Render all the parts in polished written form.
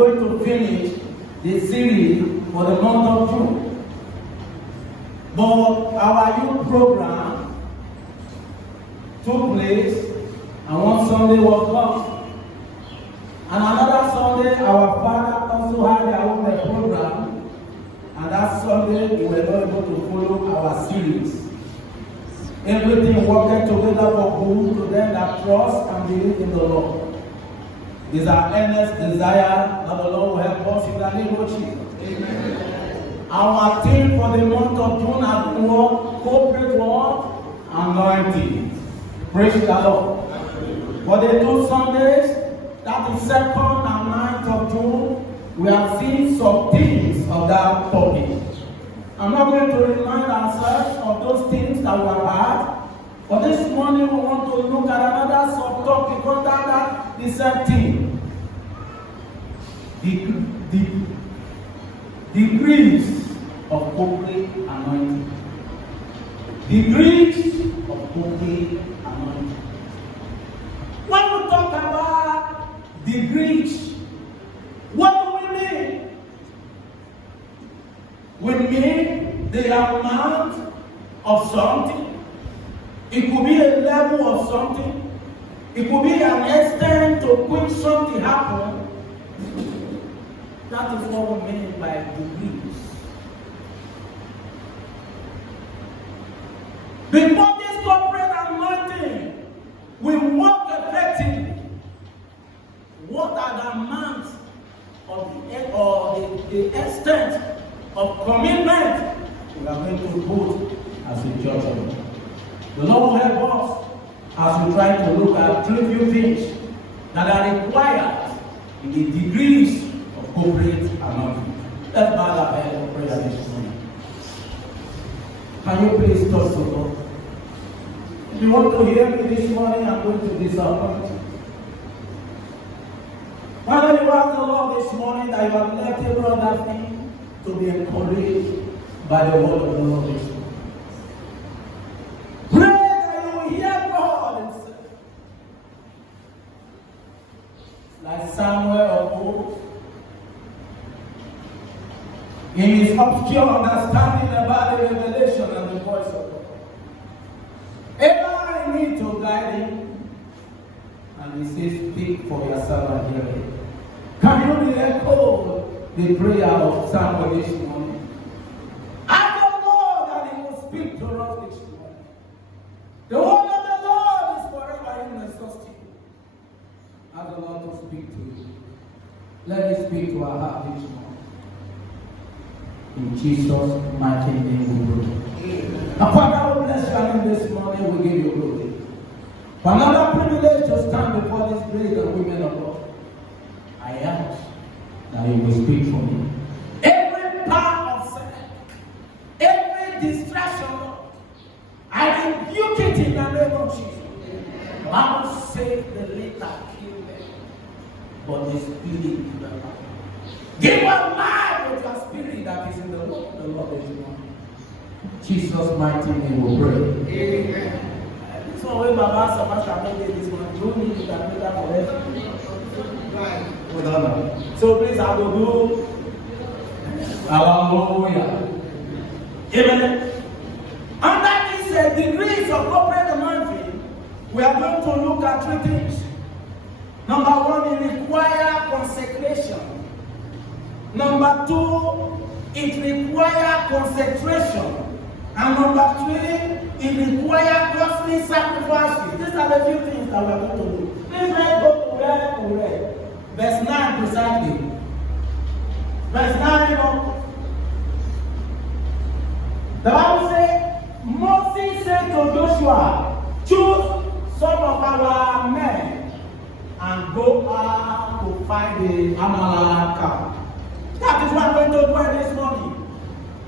going to finish the series for the month of June. But our youth program took place, and one Sunday was lost. And another Sunday, our father also had their own program, and that Sunday we were not able to follow our series. Everything working together for good to them that trust and believe in the Lord. It is our earnest desire that the Lord will help us in the name of Jesus. Amen. Our theme for the month of June has been what? Corporate what? Anointing. Praise the Lord. For the 2 Sundays, that is 2nd and 9th of June, we have seen some themes of that topic. I'm not going to remind ourselves of those things that we have had. But this morning we want to look at another subtopic under that the same theme. The degrees of corporate anointing. Degrees of corporate anointing. When we talk about degrees, what do we mean? We mean the amount of something. It could be a level of something. It could be an extent to which something happened. That is what we mean by degrees. Before this corporate anointing will work effectively, what are the amounts of the extent of commitment we are going to put as a church of God? The Lord will help us as we try to look at 3 few things that are required in the degrees of corporate anointing. Let's bow our head and pray this morning. Can you please touch the Lord? If you want to hear me this morning, I'm going to disappoint you. Father, you ask the Lord this morning that you have left every other thing to be encouraged by the word of the Lord this morning. Pray that you will hear God himself. Like Samuel of old, in his obscure understanding about the revelation and the voice of God. Ever need to guide him, and he says, speak for your servant here. Can you echo the prayer of Samuel this morning? Ask the Lord that he will speak to us this morning. The word of the Lord is forever inexhaustible. Ask the Lord to speak to you. Let it speak to our heart this morning. In Jesus' mighty name we pray. And Father, we bless your name this morning. We give you glory. For another privilege to stand before this great and women of God, I ask that you will speak for me. Every power of sin, every distraction, Lord, I rebuke it in the name of Jesus. The Bible says the letter killed them, but the spirit give them life. Give us life with your spirit that is in the Lord. The Lord is one. Jesus' mighty name we pray. Amen. This one way Baba Sabasha made this one. You need to make that forever. So please I will do hallelujah. Amen. Under these degrees of corporate anointing, we are going to look at 3 things. Number 1, it requires consecration. Number 2, it requires concentration. And number 3, it requires costly sacrifices. These are the few things that we are going to do. Please let's go to where we read. Verse 9 precisely. Verse 9, the Bible says, Moses said to Joshua, choose some of our men and go out to find the Amalek camp. That is what I'm going to do this morning.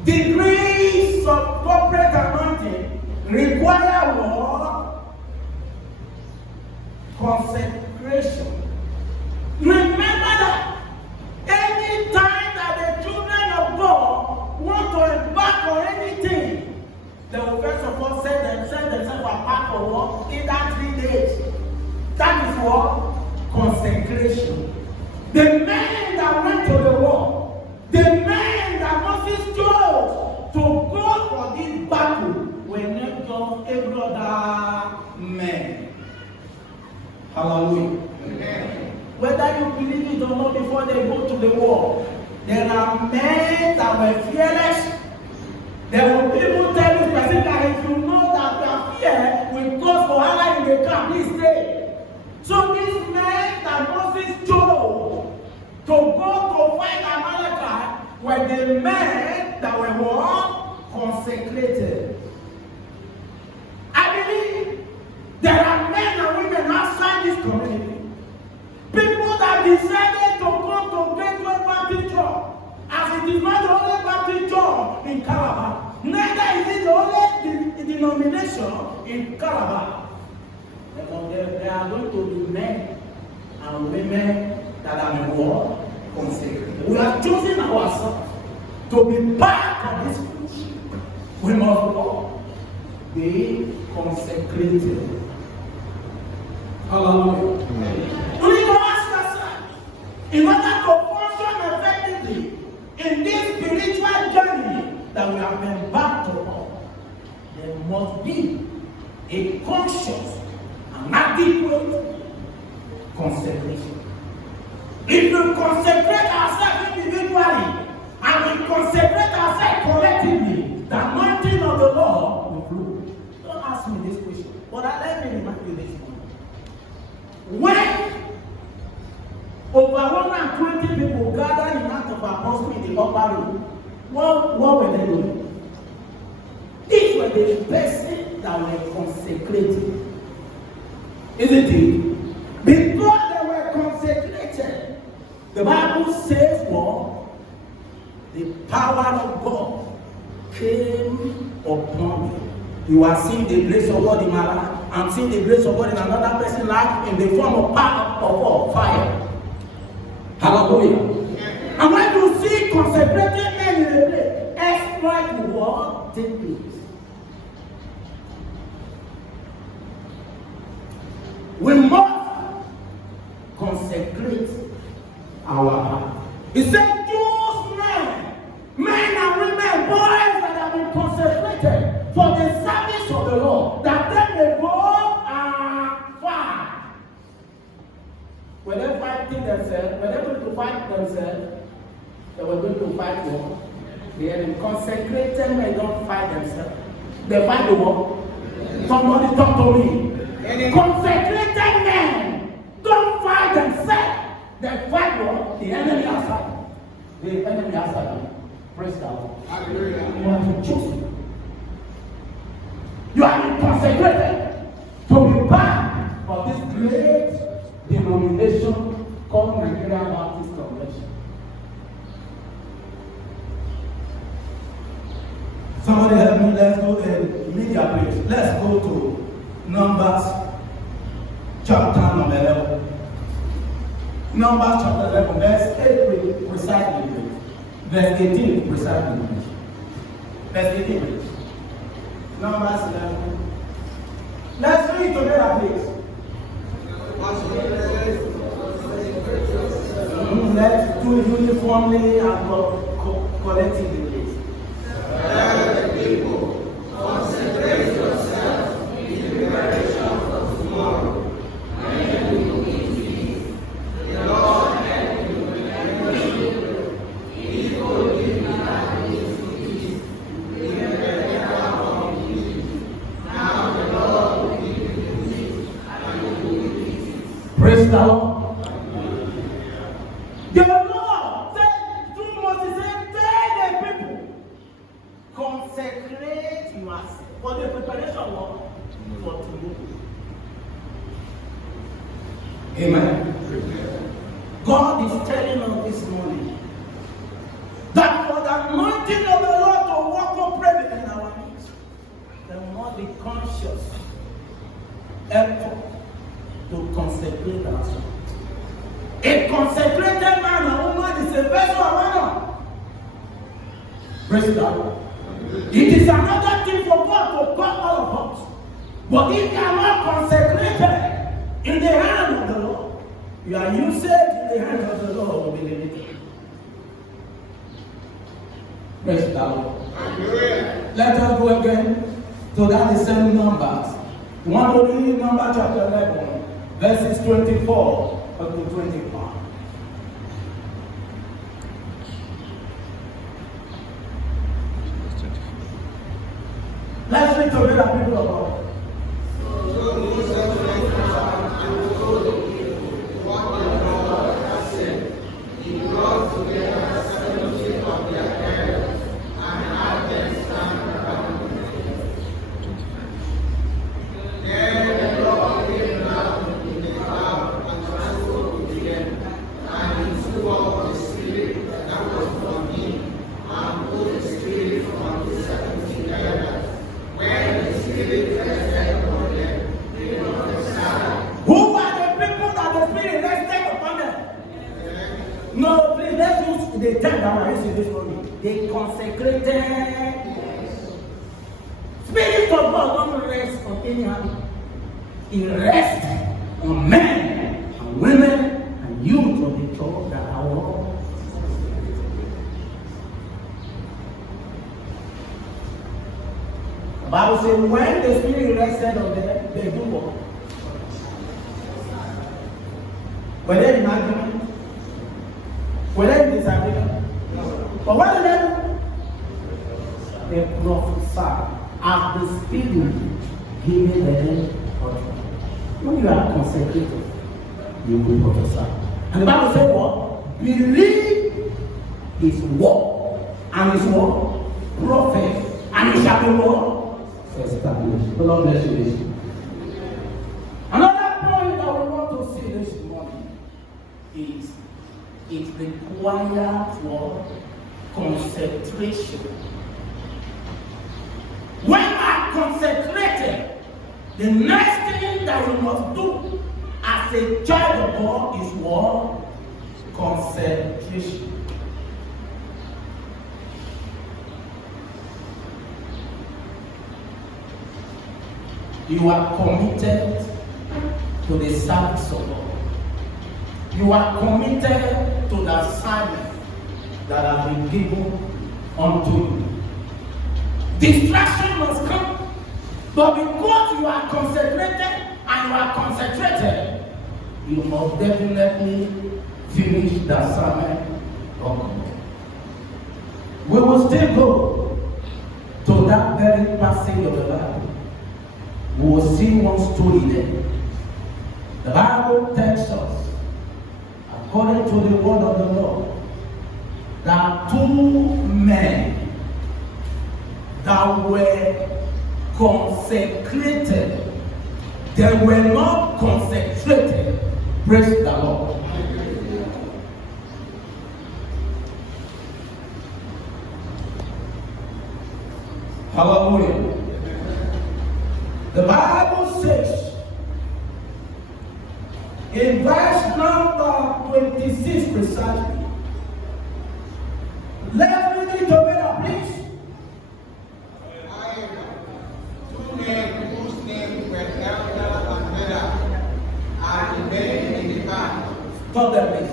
Degrees of corporate anointing require what? Consecration. Remember that any time that the children of God want to embark on anything, they will first of all set themselves apart for what? In that 3 days. That is what? Consecration. The men that that went to the war, the men that Moses chose to go for this battle were not just every other men. Hallelujah. Amen. Whether you believe it or not, before they go to the war, there are men that were fearless. There will people tell you specifically, if you know that your fear will cause for Allah in the camp, please stay. So these men that Moses chose to go to fight Amalekite were the men that were what? Consecrated. I believe there are men and women outside this community. People that decided to go to Gabriel Baptist Church, as it is not the only Baptist church in Calabar, neither is it the only denomination in Calabar. There are going to be men and women that are more consecrated. We are choosing ourselves to be part of this church. We must all be consecrated. Hallelujah. We need to ask ourselves, in order to function effectively in this spiritual journey that we have been back to all, there must be a conscious and adequate consecration. If we consecrate ourselves individually and we consecrate ourselves collectively, the anointing of the Lord will flow. Don't ask me this question, but let me remind you this one. When over 120 people gathered in Acts of Apostles in the upper room, what were they doing? These were the persons that were consecrated. Isn't it? Because they were consecrated, the Bible says what? The power of God came upon me. You are seeing the grace of God in my life. I'm seeing the grace of God in another person's life in the form of power of fire. Hallelujah. And when you see consecrated men in the place, exploit will what take place. We must consecrate our heart. He said, choose men and women, boys that have been consecrated for the service of the Lord, that they may go far. When they fighting themselves, when they going to fight themselves, they were going to fight war. The enemy. Consecrated men don't fight themselves. They fight the war. Somebody talk to me. Consecrated men don't fight themselves. They fight war. The enemy outside. The enemy outside. Praise God. Hallelujah. You want to choose. You have been consecrated to be part of this great denomination called Nigerian Baptist Convention. Somebody help me. Let's go to media place. Let's go to Numbers chapter number 11. Numbers chapter 11, verse 8 precisely. Verse 18 precisely. Verse 18. Numbers 11. Let's read together, please. Let's do it uniformly and collectively, please. People, concentrate yourselves in the direction of tomorrow. When you will meet me, the Lord help you whenever you will. He will give you that peace to peace. Be better among you. Now the Lord will give you peace, and you will be peace. Praise the Lord. The Lord said to Moses, tell the people, consecrate yourself for the preparation work for tomorrow. Amen. God is telling us this morning that for the anointing of the Lord to walk openly in our midst, there must be conscious effort to consecrate ourselves. A consecrated man and woman is a vessel of honor. Praise God. It is another thing for God to call all of us. But if you are not consecrated in the hand of the Lord, Your usage in the hands of the Lord will be limited. Praise the Lord. Let us go again to that the same Numbers. You want to read Numbers chapter 11, verses 24 up to 25. Let's read together, people of God. They consecrated. Spirit of God don't rest on anyone. It rests on men and women and youth of the church that are all. The Bible says when the Spirit rested on them, they do what? Were they in argument? Were they in disagreement? But what did they do? They prophesy as the Spirit giving them utterance. When you are consecrated, you will prophesy. And the Bible says what? Believe his word and his word, prophet, and it shall be what? Established. The Lord bless you. Another point that we want to see this morning is it requires what? Concentration. When you are consecrated, the next thing that you must do as a child of God is what? Concentration. You are committed to the service of God. You are committed to the assignment that has been given unto you. Distraction must come, but because you are concentrated and you are concentrated, you must definitely finish the assignment of God. We will still go to that very passage of the Bible. We will see one story there. The Bible tells us, according to the word of the Lord, that two men that were consecrated, they were not consecrated. Praise the Lord. Hallelujah. The Bible says in verse number 26 precisely. Let's read it together, please. Two men whose names were Gabriel and Odey are remaining in the band. Stop there, please.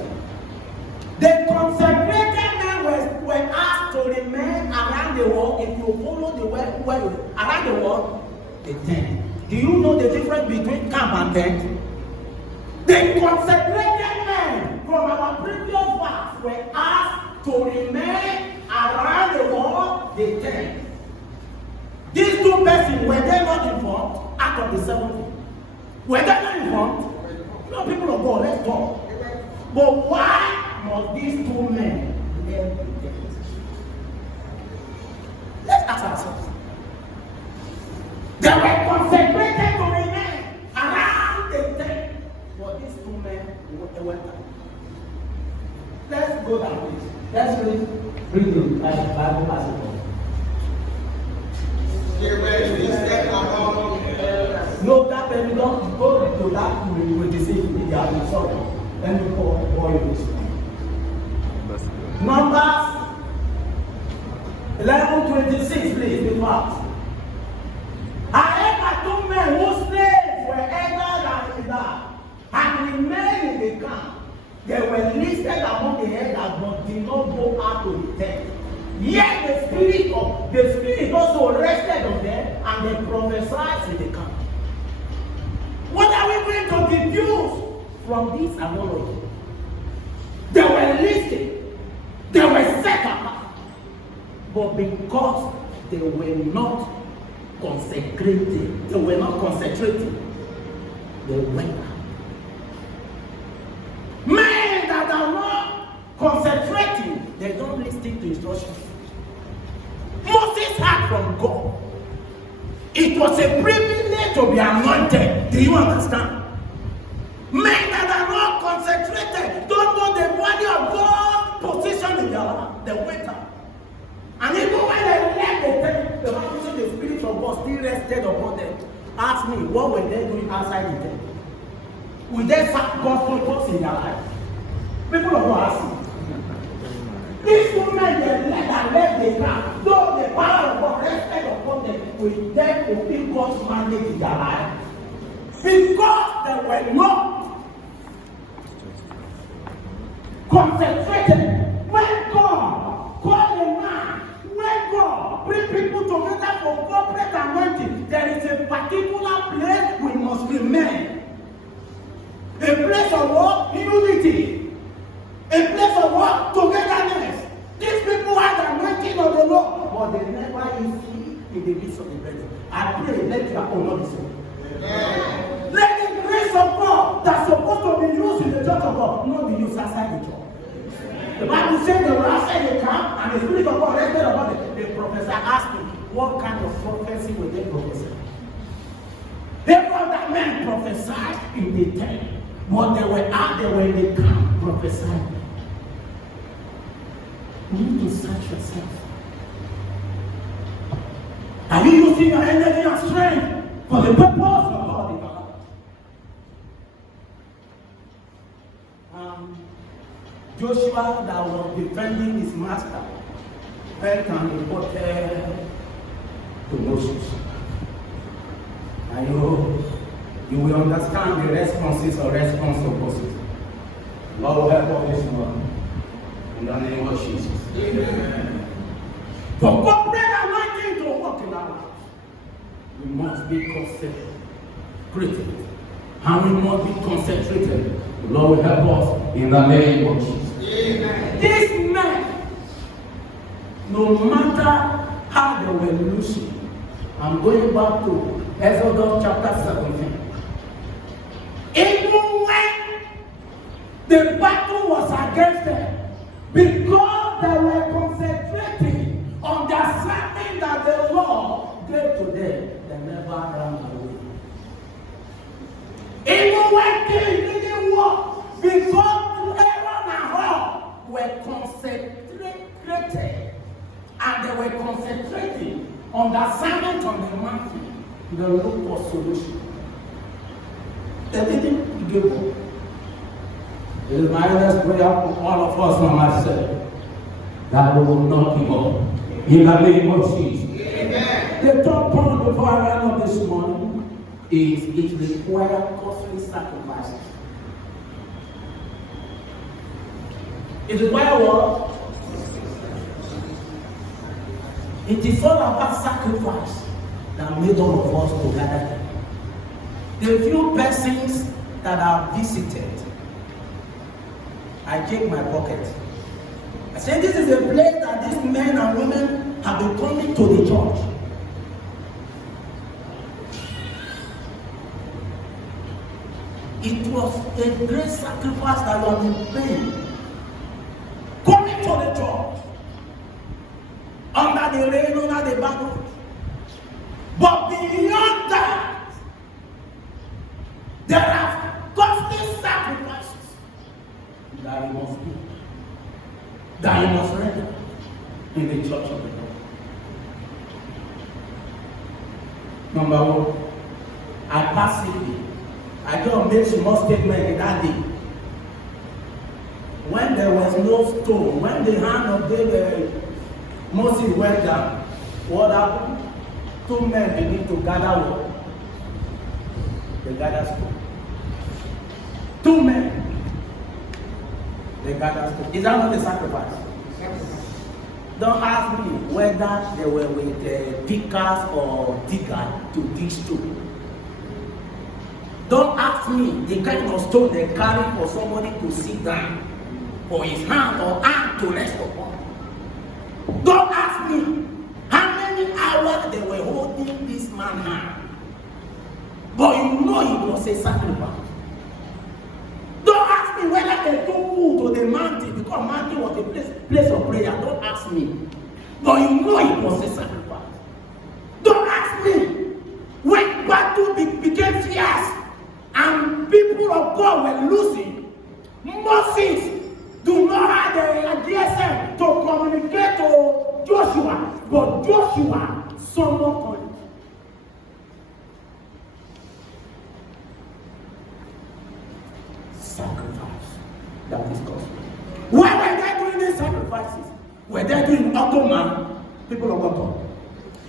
The consecrated men were asked to remain around the wall. If you follow the way around the wall, the tent. Do you know the difference between camp and tent? The consecrated men from our previous verse were asked to remain around the wall, the tent. These two persons, were they not informed out of the 70? Were they not informed? No, people of God, let's talk. But why must these two men leave the tent? Let's ask ourselves. They were consecrated to remain around the tent. But these two men went out. Let's go down, please. Let's read the Bible passage. No, that baby don't go to that with the same. Sorry. Let me call boy this. Numbers 11:26, please. Be fast. However, two men whose names were Edgar and Ida and remained in the camp They were listed among the elders, but did not go out to the tent. Yet the spirit also rested on them, and they prophesied in the camp. What are we going to deduce from this analogy? They were listed, they were set apart, but because they were not consecrated, they were not concentrated, they went out. Men that are not concentrating, they don't listen to instructions. Moses had from God. It was a privilege to be anointed. Do you understand? Men that are not concentrated don't know the body of God positioned in their life. They went out. And even when they left the tent, the Bible said the Spirit of God still rested upon them. Ask me, what were they doing outside the tent? Will they serve God's purpose in their life? People of God ask me. These women they left the ground, though the power of God rested upon them, will they fulfill God's mandate in their life? Because they were not concentrated. When God called a man, when God bring people together for corporate anointing, there is a particular place we must remain. A place of what? Unity. A place of what? Togetherness. These people had the anointing of the Lord, but they never eat in the midst of the brethren. I pray, let your own not be so. Let the grace of God that's supposed to be used in the church of God not be used outside the church. The Bible says they were outside the camp and the Spirit of God rested upon them. The professor asked me, what kind of prophecy will they prophesy? Every other man prophesied in the tent, but they were out, they were in the camp prophesying. You need to search yourself. Are you using your energy and strength for the purpose of God in your life? Joshua, that was defending his master, went and reported to Moses. And you will understand the responses or response opposite. Lord will help us this morning. In the name of Jesus. Amen. For corporate anointing to work in our lives, we must be concentrated. And we must be concentrated. The Lord will help us in the name of Jesus. Amen. These men, no matter how they were losing, I'm going back to Exodus chapter 17. Even when the battle was against them, because they were concentrating on the assignment that the Lord gave to them, they never ran away. Even when they didn't walk, because Aaron and Hur were concentrated, and they were concentrating on the assignment on the mountain, they looked for solution. They didn't give up. It is my earnest prayer for all of us and myself that we will not give up. In the name of Jesus. Amen. The third point before I run up this morning is it requires costly sacrifices. It requires what? It is all about sacrifice that made all of us together. The few persons that I've visited, I check my pocket. I said, this is a place that these men and women have been coming to the church. It was a great sacrifice that you have been paying. Coming to the church. Under the rain, under the battle. But beyond that, there are costly sacrifices that you must do, that you must render in the church of the Lord. Number one, I passively, I don't make small statement in that day. When there was no stone, when the hand of Gabriel, Moses went down, what happened? Two men began to gather wood. They gathered stone. Two men. They gathered stones. Is that not the sacrifice? Don't ask me whether they were with pickers or diggers to dig stone. Don't ask me the kind of stone they carry for somebody to sit down, for his hand or arm to rest upon. Don't ask me how many hours they were holding this man's hand. But you know it was a sacrifice. Don't ask me whether they took food to the mountain, because mountain was a place of prayer. Don't ask me. But you know it was a sacrifice. Don't ask me when battle became fierce and people of God were losing. Moses do not have the GSM to communicate to Joshua, but Joshua summoned on it. Sacrifice. That is gospel. Why were they doing these sacrifices? Were they doing Ottoman? People of God.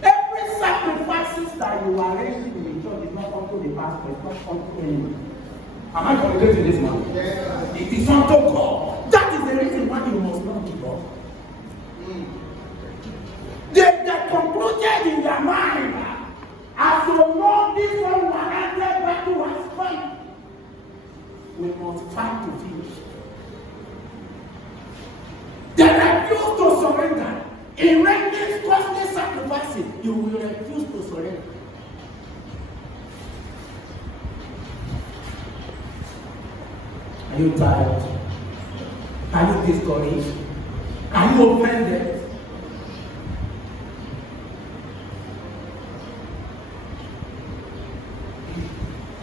Every sacrifices that you are raising in the church is not unto the pastor, it's not unto anyone. Am I communicating this man? Yes. It is unto God. That is the reason why you must not give up. They concluded in their mind, as long this 100 battle was fought, we must fight to finish. They refuse to surrender. In rendering costly sacrifices, you will refuse to surrender. Are you tired? Are you discouraged? Are you offended?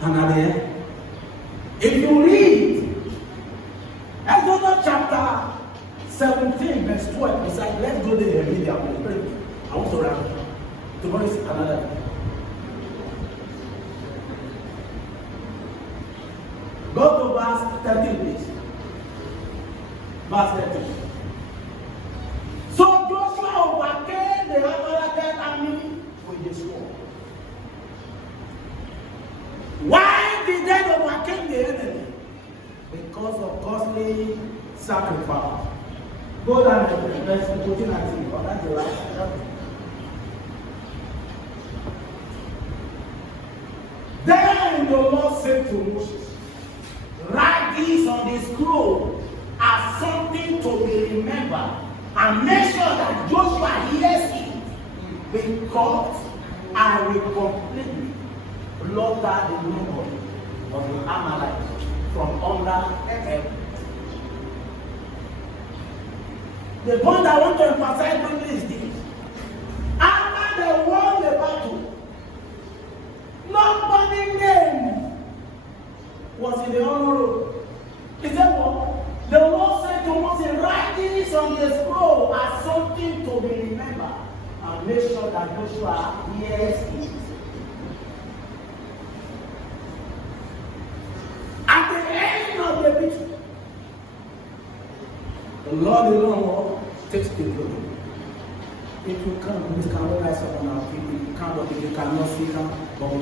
And at the end, if you read Exodus chapter 17, verse 12, he said, let's go there and read the Bible. I want to wrap. Tomorrow is another day. Go to verse 13, please. Verse 13. So Joshua overcame the Amalekite army with the sword. Why did they overcome the enemy? Because of costly sacrifice. Go down to verse 14 and 16. Oh, that's the last. Then the Lord said to Moses, write this on the scroll as something to be remembered, and make sure that Joshua hears it, because I will completely blot out the memory of the Amalekites from under heaven. The point I want to emphasize on is this. After they won the battle, nobody's name was in the honor roll. He said what? The Lord said to Moses, write this on the scroll as something to be remembered, and make sure that Joshua hears it. At the end of the victory, the Lord alone takes the glory. If you come, please come rise up on our feet. If you can't, but if you cannot sit down, but